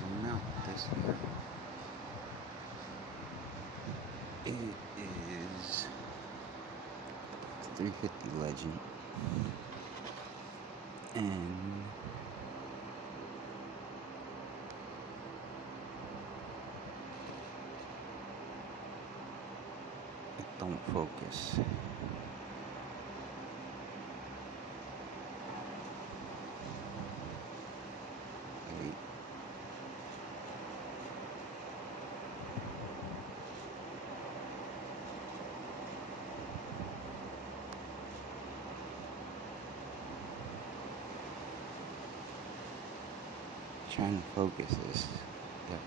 zoom out this here. It is 350 Legend, and it don't focus. Wait. Trying to focus this. There.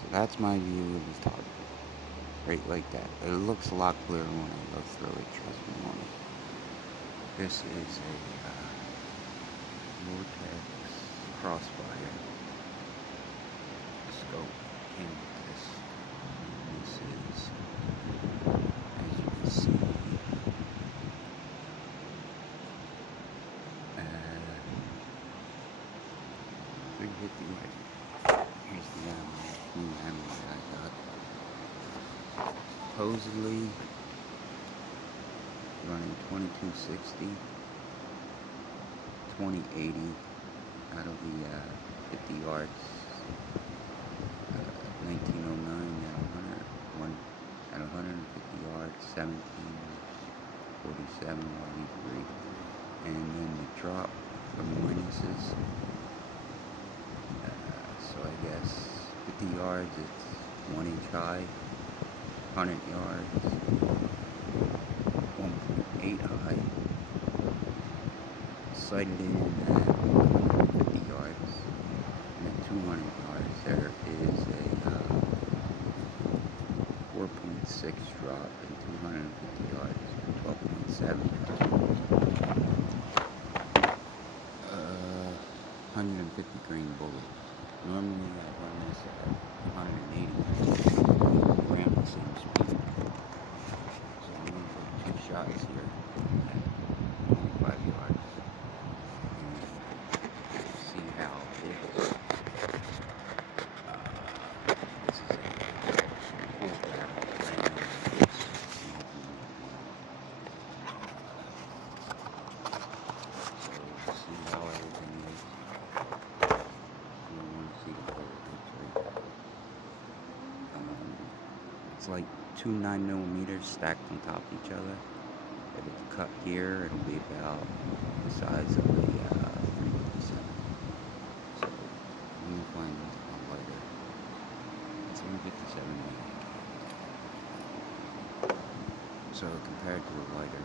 So that's my view of the target. Right like that. It looks a lot clearer when I go through it, trust me on it. This is a vortex crossfire scope came with this. And this is, as you can see, 350 Legend. Here's the animal that I got. Supposedly running 2260, 2080 out of the 50 yards, 1909 at 150 yards, 1747 183, and then the drop from minuses. So I guess 50 yards, it's 1 inch high. 100 yards, 1.8 high. Sighted in at 150 yards, and at 200 yards there is a 4.6 drop, and 250 yards, 12.7 drop. 150 grain bullet. Normally I run this at 180 around the same speed. So I'm going to take 2 shots here at 25 yards and see how it is. This is a full barrel. So we'll see how everything is. It's like 2 9mm stacked on top of each other. If it's cut here, it'll be about the size of a 357. So I'm gonna find a lighter. It's 157mm. So compared to a lighter,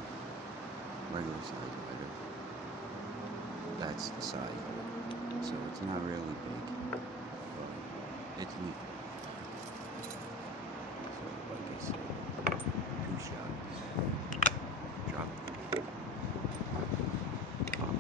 regular size lighter, that's the size of it. So it's not really big, but it's neat. So like I said, 2 shots. Drop it. Pop.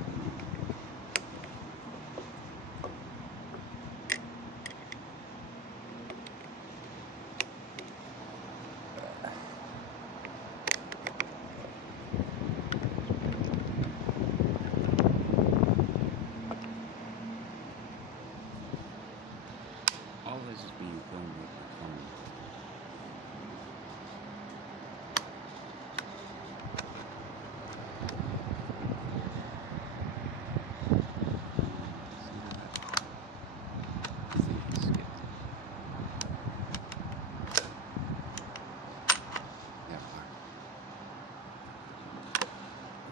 All this is being filmed with my phone.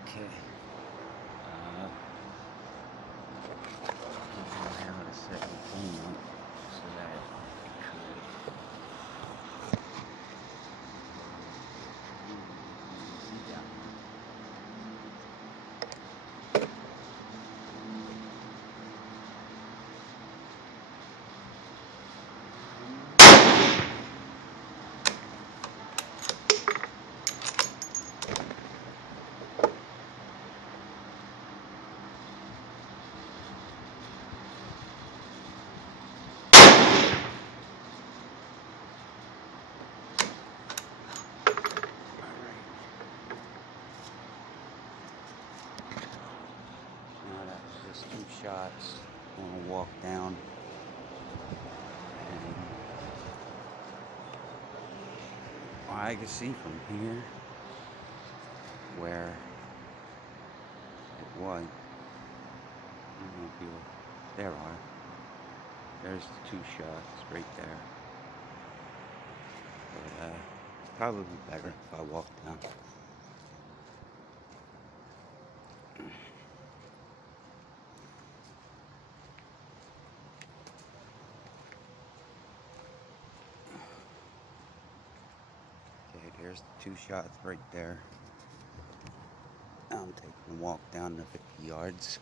Okay. I don't know how to set the phone up so that it could. See down there. Now that was just 2 shots. want to walk down and I can see from here where it was. I don't know if you, there are. There's the two shots right there. But it's probably better if I walk down. Okay, there's the two shots right there. I'm taking a walk down the 50 yards.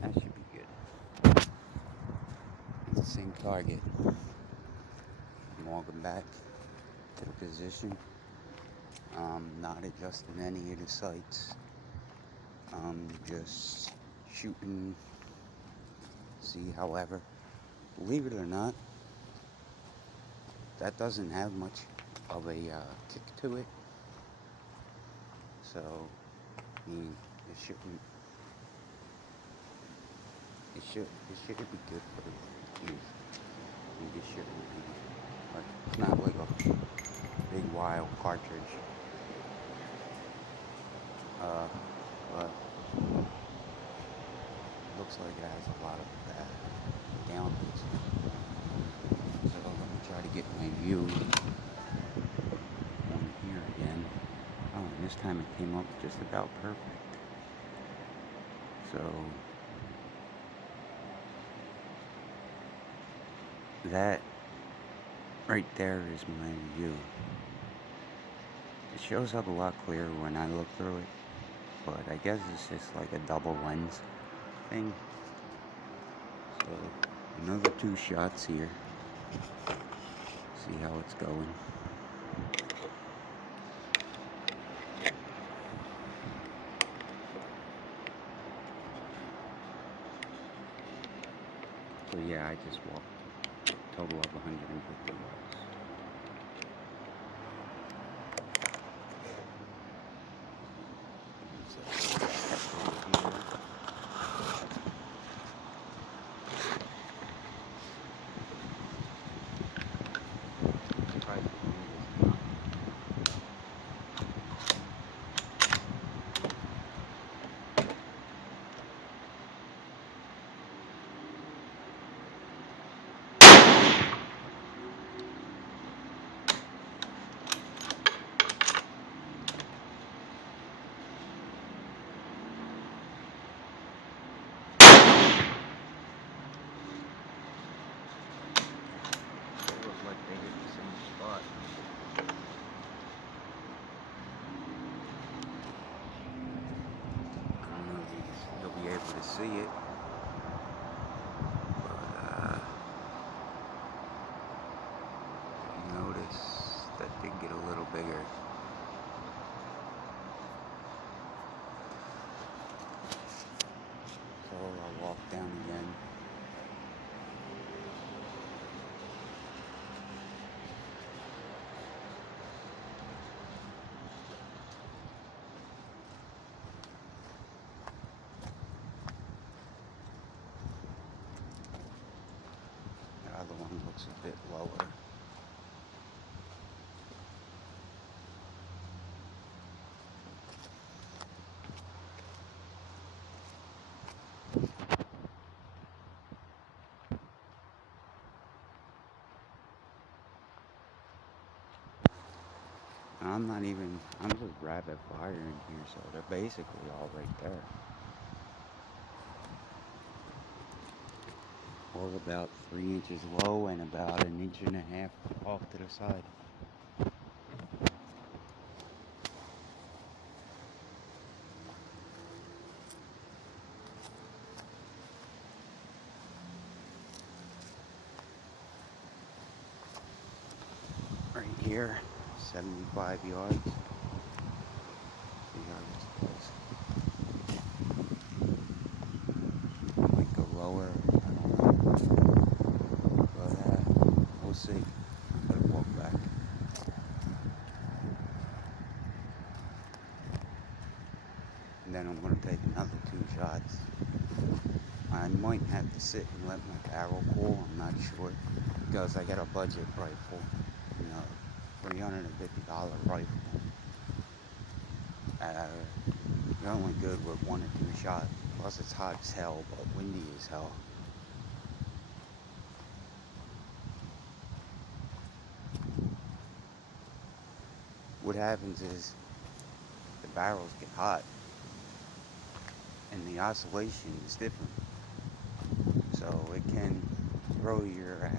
That should be good. It's the same target. I'm walking back to the position. Not adjusting any of the sights. Just shooting. See, however, believe it or not, that doesn't have much of a kick to it. So, I mean, it shouldn't be good for the use. I mean, it shouldn't be, like, it's not like a big wild cartridge. But it looks like it has a lot of downwards. So let me try to get my view on here again. Oh, and this time it came up just about perfect. So that right there is my view. It shows up a lot clearer when I look through it, but I guess it's just like a double lens thing. So another two shots here. See how it's going. So yeah, I just walked a total of 150 yards. To see it, but if you notice, that did get a little bigger. So I'll walk down again. The other one looks a bit lower. I'm just rapid firing here, so they're basically all right there. All about 3 inches low and about 1.5 inches off to the side. here, 75 yards. See how this goes. Might go lower, I don't know. But we'll see. I'm gonna walk back. And then I'm gonna take another 2 shots. I might have to sit and let my barrel cool, I'm not sure. Because I got a budget rifle, $350 rifle. You're only good with 1 or 2 shots. Plus it's hot as hell, but windy as hell. What happens is the barrels get hot and the oscillation is different. So it can throw your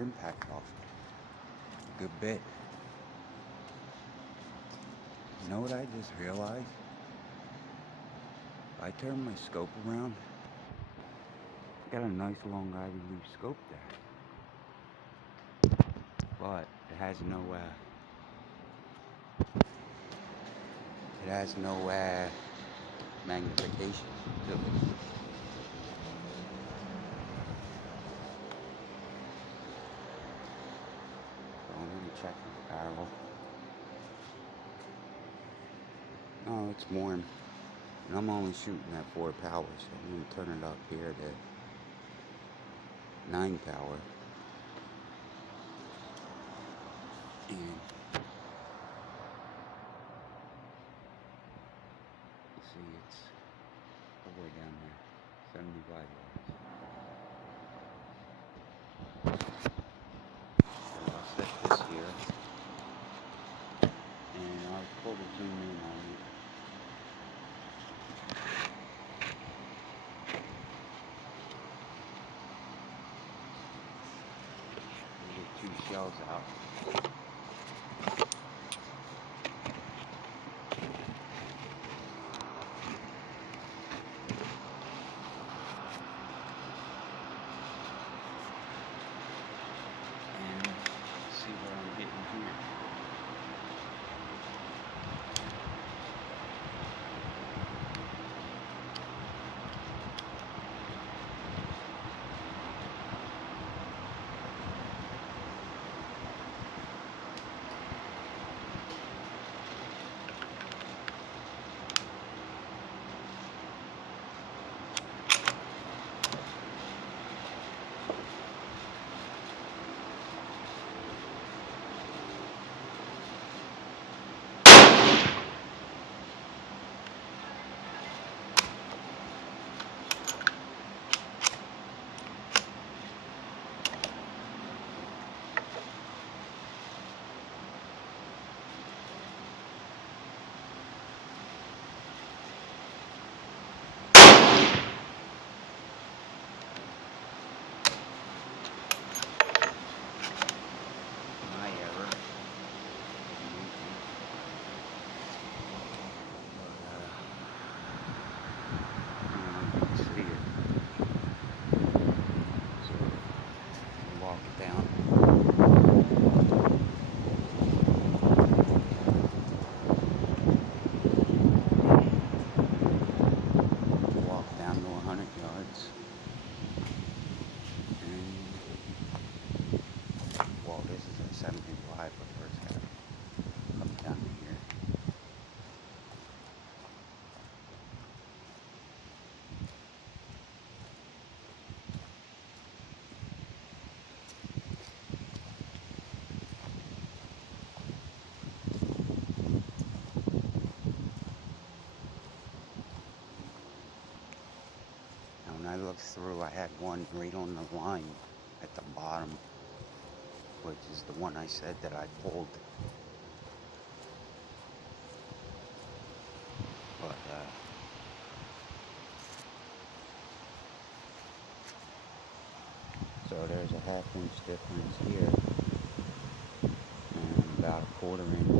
impact off a good bit. You know what I just realized? If I turn my scope around, I got a nice long Ivy Leaf scope there. But it has no magnification to it. So I'm gonna check the barrel. Oh, it's warm. And I'm only shooting at 4 power, so I'm gonna turn it up here to 9 power. And you see it's all the way down there, 75 yards. So I'll set this here, and I'll pull the zoom in on it. Get 2 shells out. And see what I'm getting here. When I looked through, I had one right on the line at the bottom, which is the one I said that I pulled. But, so there's a 1/2 inch difference here, and about a 1/4 inch.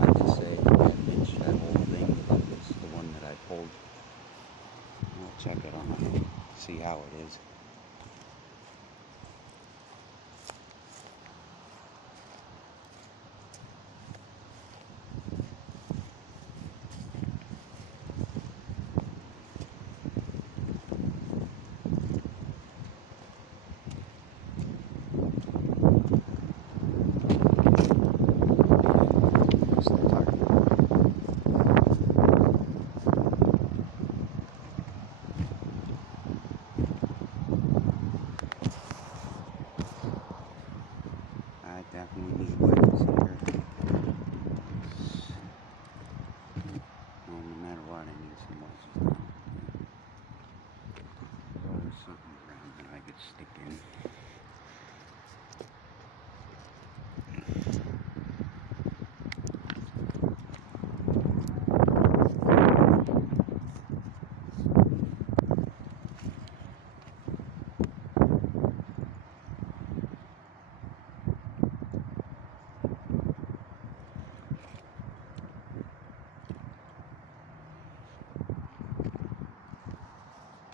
I could say that inch that whole thing, but this is the one that I pulled. I'll check it on, see how it is. What's the target? I definitely need wedges here. Well, no matter what, I need some wedges now. There's always something around that I could stick in.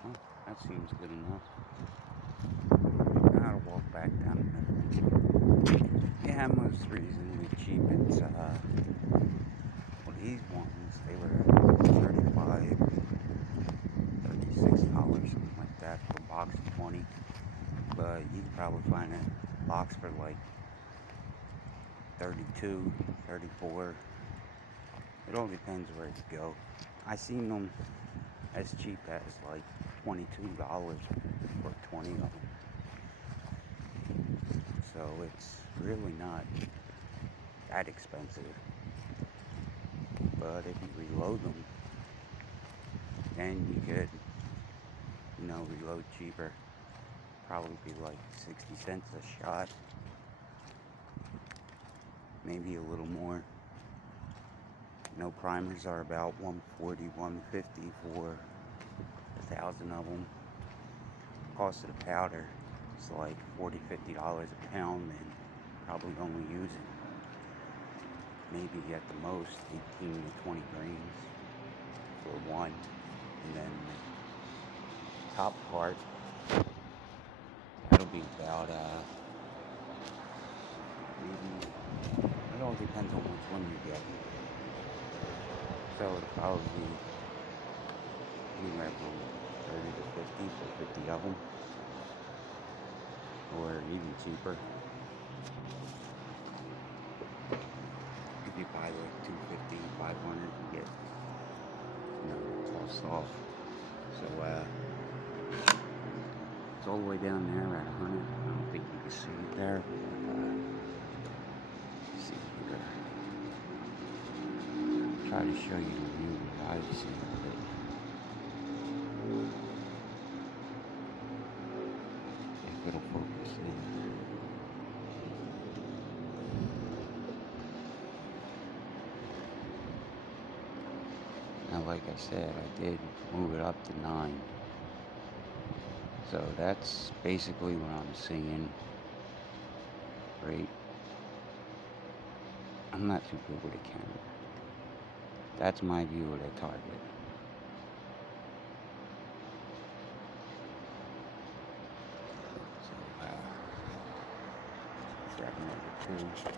Well, that seems good enough. Now to walk back down the middle. Yeah, most reasonably cheap. It's well, these ones, they were $35, $36, something like that for a box of 20. But you can probably find a box for like 32, 34. It all depends where you go. I seen them as cheap as like $22 for 20 of them. So it's really not that expensive. But if you reload them, then you could, reload cheaper. Probably be like 60 cents a shot. Maybe a little more. Primers are about $140, $150 for 1,000 of them. Cost of the powder is like $40, $50 a pound, and probably only use it maybe at the most 18 to 20 grains for one. And then the top part, that'll be about maybe, it all depends on which one you get. So it'll probably be anywhere from 30 to 50 for 50 of them, or even cheaper. If you buy like 250, 500, you get, tossed off. So it's all the way down there at 100. I don't think you can see it there. Let's see here. Try to show you the view that I see of it. If it'll focus in. Now, like I said, I did move it up to 9. So that's basically what I'm seeing. Right? I'm not too good with a camera. That's my view of the target. So, grab number 2.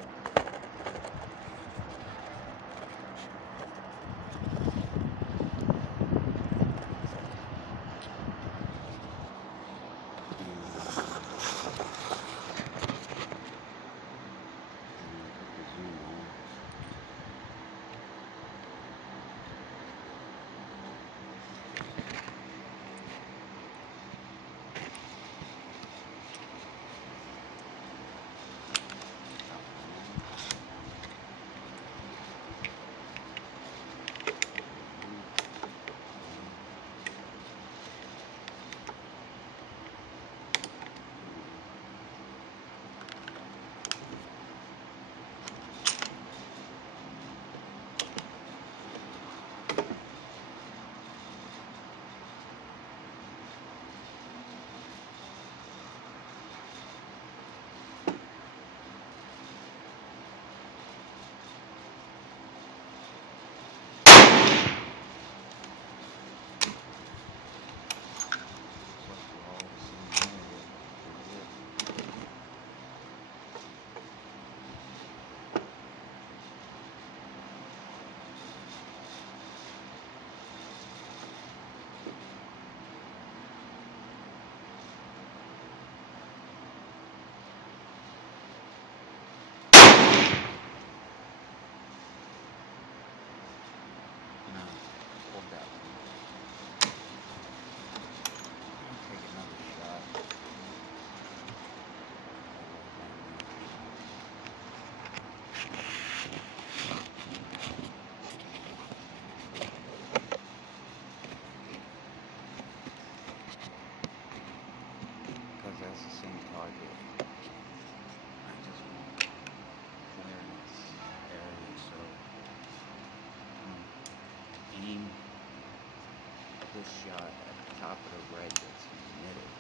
this shot at the top of the red that's in the middle.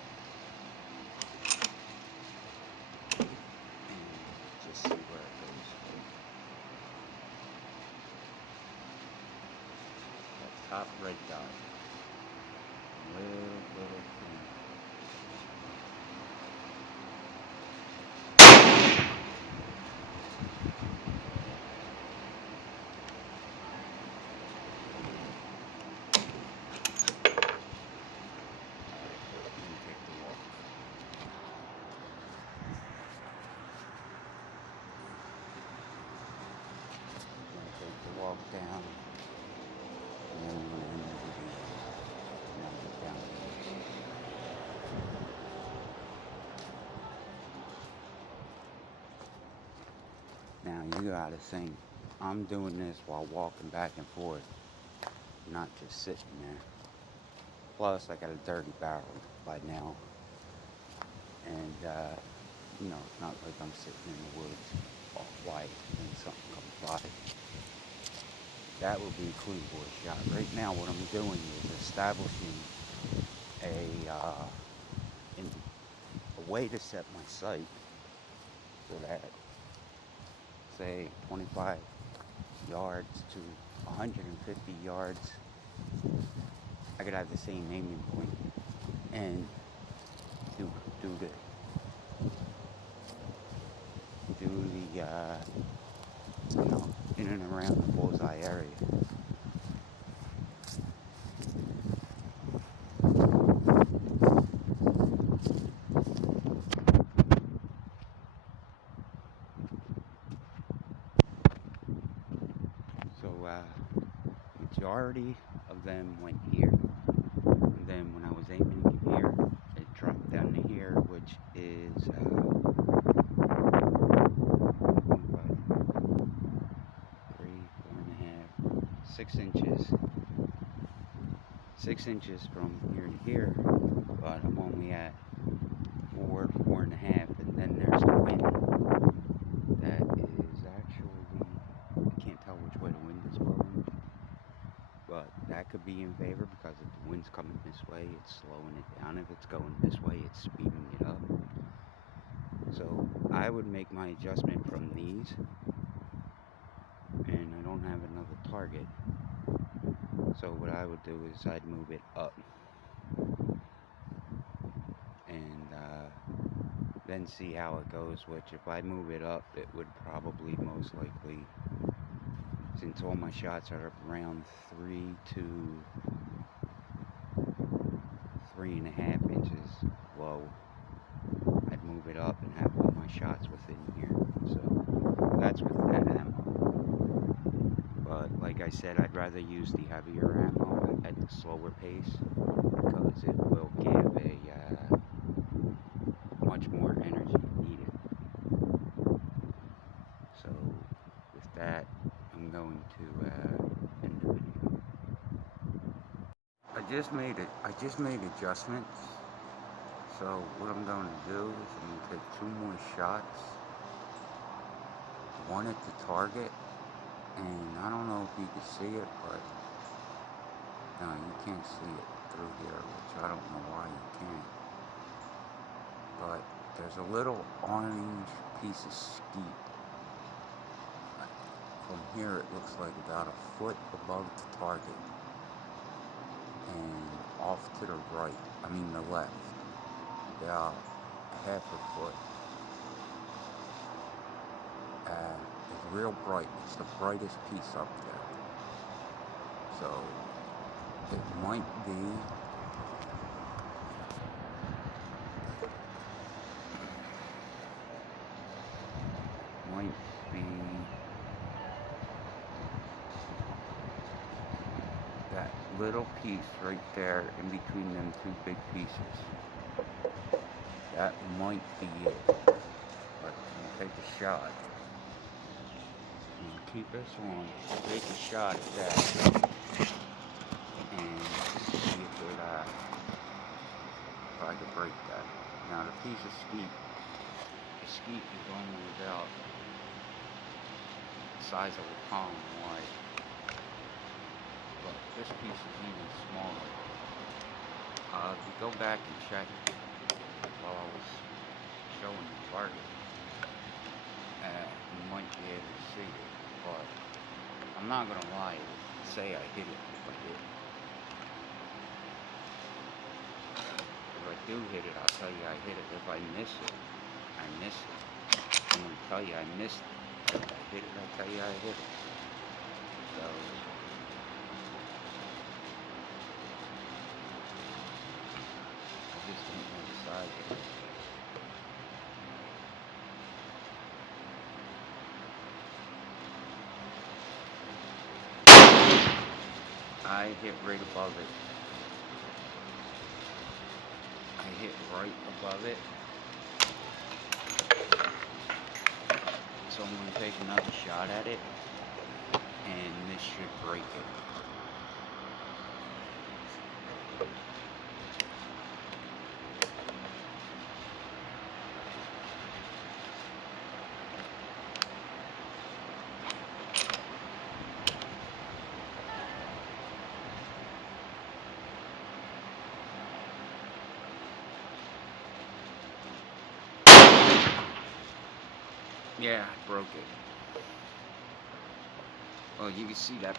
And just see where it goes. That top red dot. Little thing. Walk down, and then we're going to enter the video. Now get down there. Now you gotta think, I'm doing this while walking back and forth, not just sitting there. Plus, I got a dirty barrel by now, and you know, it's not like I'm sitting in the woods all quiet and something comes by. That would be a clean boy shot. Right now what I'm doing is establishing a way to set my sight so that, say, 25 yards to 150 yards, I could have the same aiming point and do the you know, in and around the bullseye area. So majority of them went here, and then when I was aiming here, it dropped down to here, which is 6 inches from here to here, but I'm only at 4.5, and then there's the wind. That is actually, I can't tell which way the wind is blowing, but that could be in favor because if the wind's coming this way, it's slowing it down. If it's going this way, it's speeding it up. So I would make my adjustment from these, and I don't have another target. So what I would do is I'd move it up, and then see how it goes, which if I move it up, it would probably most likely, since all my shots are around 3 to 3.5 inches low, I'd move it up and have all my shots within here. So that's with that ammo. But like I said, I'd rather use the heavier ammo at the slower pace because it will give a much more energy needed. So with that, I'm going to end the video. I just made adjustments. So what I'm going to do is I'm going to take 2 more shots, one at the target, and I don't know if you can see it, but no, you can't see it through here, which I don't know why you can't. But there's a little orange piece of skeet. From here it looks like about a foot above the target, and off to the right, I mean the left, about half a foot. It's real bright. It's the brightest piece up there. So it might be that little piece right there in between them 2 big pieces. That might be it. But I'm gonna take a shot. I'm gonna keep this on. Take a shot at that. And see if I could break that. Now the piece of skeet, the skeet is only about the size of a palm wide. But this piece is even smaller. If you go back and check while I was showing the target, you might be able to see it, but I'm not gonna lie, say I hit it if I hit it. If I do hit it, I'll tell you I hit it. If I miss it, I miss it. I'm gonna tell you I missed it. If I hit it, I'll tell you I hit it. So I just didn't know the size of it. I hit right above it. I hit right above it. So I'm going to take another shot at it, and this should break it. Yeah, I broke it. Well, you can see that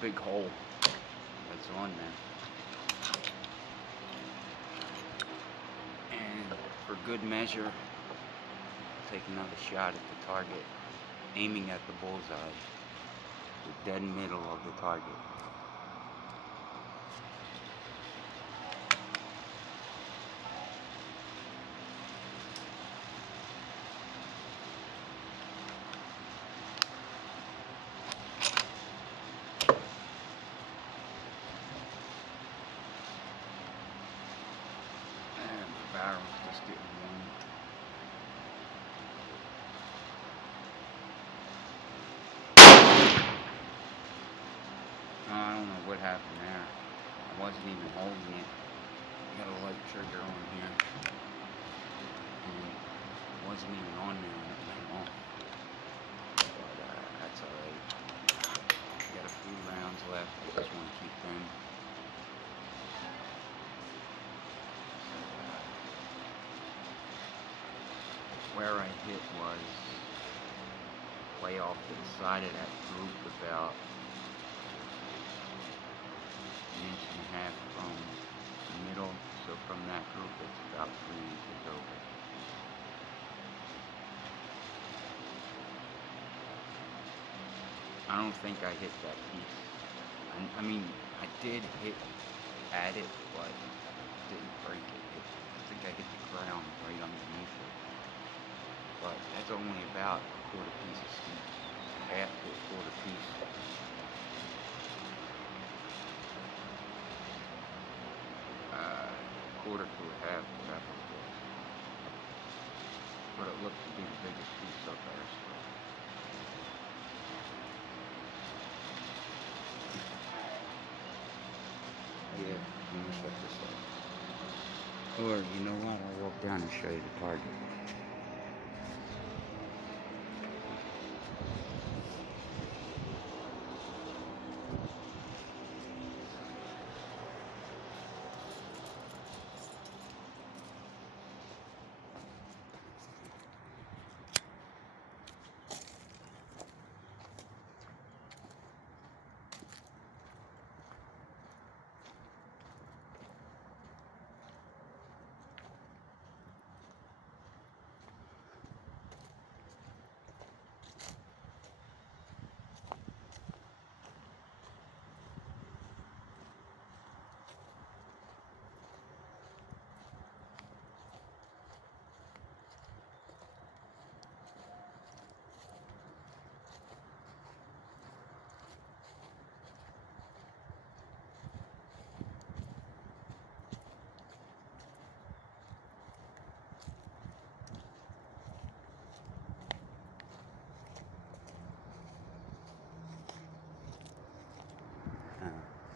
big hole that's on there. And for good measure, take another shot at the target, aiming at the bullseye, the dead middle of the target. And the barrel's just getting warm. I don't know what happened there. I wasn't even holding it. Got a light trigger on here. And it wasn't even on there when it went off. But that's alright. Got a few rounds left. I just want to keep them. So, where I hit was way off to the side of that group, about an inch and a half from the middle. So from that group, it's about 3 inches over. I don't think I hit that piece. I mean, I did hit at it, but didn't break it. I think I hit the ground right underneath it. But that's only about a quarter piece of skeet. Half to a quarter piece. Quarter to a half, whatever it was. But it looked to be the biggest piece up there. Yeah, let me check this out. Or, you know what, I'll walk down and show you the target.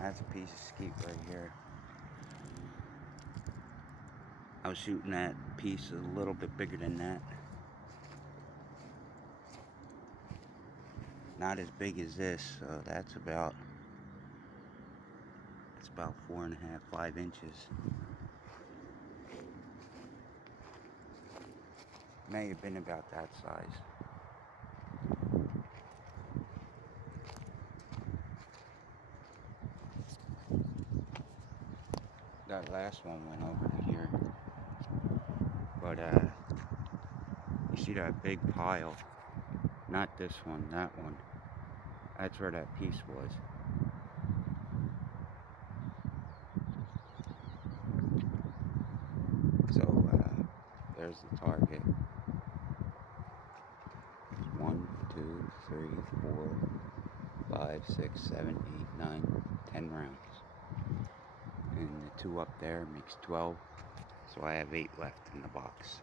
That's a piece of skeet right here. I was shooting that piece a little bit bigger than that. Not as big as this, so that's about about 4.5, 5 inches. May have been about that size. That last one went over to here. But you see that big pile? Not this one, that one. That's where that piece was. So there's the target. 1, 2, 3, 4, 5, 6, 7, 8, 9, 10 rounds. And the 2 up there makes 12. So I have 8 left in the box.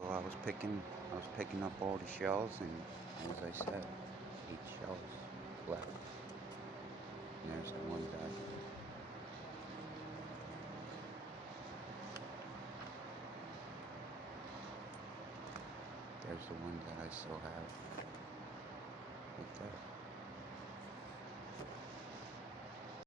Well, I was picking up all the shells, and as I said, 8 shells left. And there's the ones that I still have. Like that.